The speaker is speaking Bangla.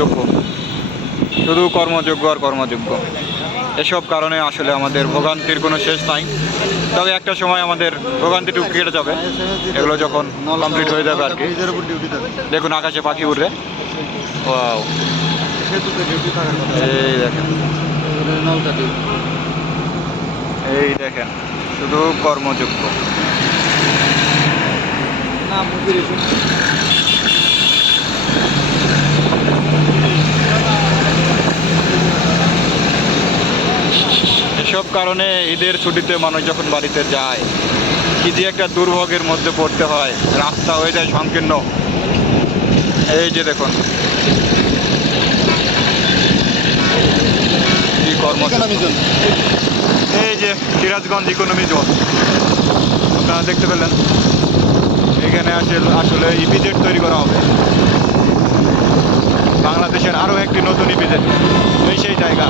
যোগ্য, শুধু কর্মযোগ্য আর কর্মযোগ্য। এসব কারণে আসলে আমাদের ভোগান্তির কোনো শেষ নাই। তবে একটা সময় আমাদের ভোগান্তিটুকু কেটে যাবে, এগুলো যখন কমপ্লিট হয়ে যাবে আর কি। দেখুন আকাশে পাখি উড়ে, ওয়াও, এই দেখেন, এই দেখেন, শুধু কর্মযোগ্য। এসব কারণে ঈদের ছুটিতে মানুষ যখন বাড়িতে যায়, কি যে একটা দুর্ভোগের মধ্যে পড়তে হয়, রাস্তা হয়ে যায় সংকীর্ণ। এই যে দেখুন কি এই যে সিরাজগঞ্জ ইকোনমি জোন আপনারা দেখতে পেলেন। এখানে আসলে ইপিজেড তৈরি করা হবে, বাংলাদেশের আরও একটি নতুন ইপিজেড। এই সেই জায়গা।